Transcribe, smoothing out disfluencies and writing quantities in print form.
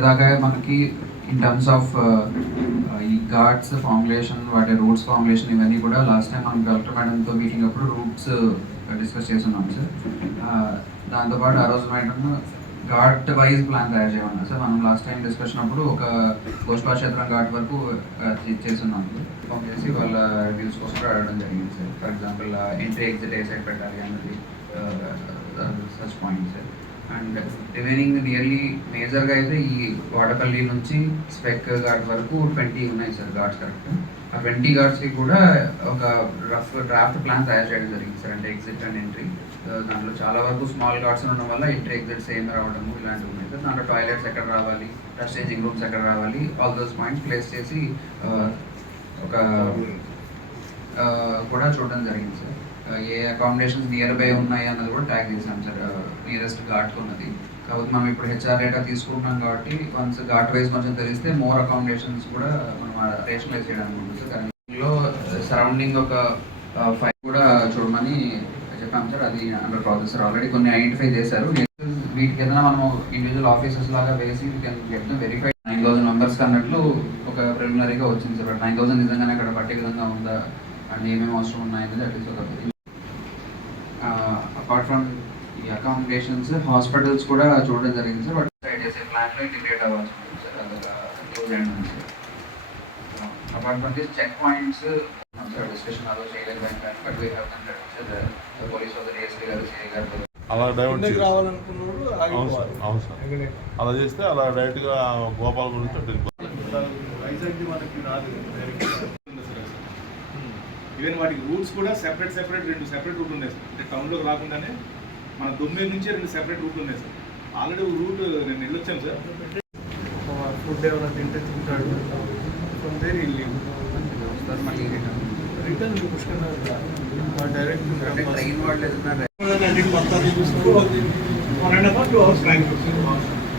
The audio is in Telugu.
ఇప్పటిదాకా మనకి ఇన్ టర్మ్స్ ఆఫ్ ఈ ఘాట్స్ ఫార్ములేషన్, వాటి రూట్స్ ఫార్ములేషన్ ఇవన్నీ కూడా లాస్ట్ టైం మనం కలెక్టర్ మేడంతో మీటింగ్ అప్పుడు రూట్స్ డిస్కస్ చేస్తున్నాం సార్. దాంతోపాటు ఆ రోజు మేడం ఘాట్ వైజ్ ప్లాన్ తయారు చేయమన్నారు సార్. మనం లాస్ట్ టైం డిస్కషన్ అప్పుడు ఒక గోష్పా క్షేత్రం ఘాట్ వరకు చేస్తున్నాం ఇన్ఫార్మ్ చేసి వాళ్ళ రివ్యూస్ కోసం కూడా అడగడం జరిగింది sir. For example entry exit A side పెట్టాలి అన్నది such point sir. And remaining nearly మేజర్గా అయితే ఈ వాడపల్లి నుంచి స్పెక్ ఘాట్ వరకు 20 ఉన్నాయి సార్ ఘాట్స్ కరెక్ట్. ఆ 20 ఘాట్స్కి కూడా ఒక రఫ్ డ్రాఫ్ట్ ప్లాన్ తయారు చేయడం జరిగింది సార్. అంటే ఎగ్జిట్ అండ్ ఎంట్రీ, దాంట్లో చాలా వరకు స్మాల్ ఘాట్స్ ఉండడం వల్ల ఎంట్రీ ఎగ్జిట్ సేమ్ రావడము ఇలాంటివి ఉన్నాయి సార్. దాంట్లో టాయిలెట్స్ ఎక్కడ రావాలి, స్టేజింగ్ రూమ్స్ ఎక్కడ రావాలి, ఆల్ దోస్ పాయింట్స్ ప్లేస్ చేసి ఒక కూడా చూడడం జరిగింది sir. A accommodations near by ఉన్నాయి అన్నది కూడా ట్యాగ్ చేసాం సార్, నియరెస్ట్ ఘాట్ ఉన్నది. కాబట్టి మనం ఇప్పుడు హెచ్ఆర్ డేటా తీసుకుంటున్నాం కాబట్టి వన్స్ ఘాట్ వైజ్ కొంచెం తెలిస్తే మోర్ అకామిడేషన్స్ కూడా మనం రేషనలైజ్ చేయడానికి ఉంటుంది సార్. దానిలో సరౌండింగ్ ఒక 5 కూడా చూడమని చెప్పాం సార్. అది అండర్ ప్రాసెస్ సార్. ఆల్రెడీ కొన్ని ఐడెంటిఫై చేశారు. వీటికి ఏదైనా మనం ఇండివిజువల్ ఆఫీసెస్ లాగా వేసి వెరిఫై 9,000 మెంబర్స్ అన్నట్లు ఒక ప్రిలిమినరీగా వచ్చింది సార్. 9,000 నిజంగానే అక్కడ పట్టే విధంగా ఉందా అండ్ ఏమేమి అవసరం ఉన్నాయనేది అట్లీస్ట్ ఒక అపార్ట్ ఫ్రమ్ ఈ అకామిడేషన్స్ హాస్పిటల్స్ కూడా చూడడం జరిగింది సార్. వాటి సైడ్ చేసే ప్లాన్లో ఇంటిగ్రేట్ అవ్వాల్సి ఉంటుంది సార్. అదొక క్లోజ్ అండ్ ఉంది sir. Apart from this check points sir discussion అలో చేయలేదు but we have conducted sir. Police వాళ్ళు ఏఎస్పీ గారు, సిఐ గారు అలా డైవర్ట్ రావాలనుకున్నాడు. అవును సార్, అలా చేస్తే అలా డైరెక్ట్గా గోపాల్ గురించి వైజాగ్ది మనకి రాదు. ఈవెన్ వాటికి రూట్స్ కూడా సెపరేట్ 2 సెపరేట్ రూట్లు ఉన్నాయి సార్. అంటే టౌన్లోకి రాకుండానే మన దొమ్మిది నుంచే 2 సెపరేట్ రూట్లు ఉన్నాయి సార్. ఆల్రెడీ రూట్ నేను వెళ్ళొచ్చాను సార్. ఫుడ్ ఏమైనా తింటే తింటాడు, కొందరు ఇల్లు మళ్ళీ రిటర్న్ పుష్కర్ డైరెక్ట్ ట్రైన్ వాళ్ళు 1.5 hours 2 hours time.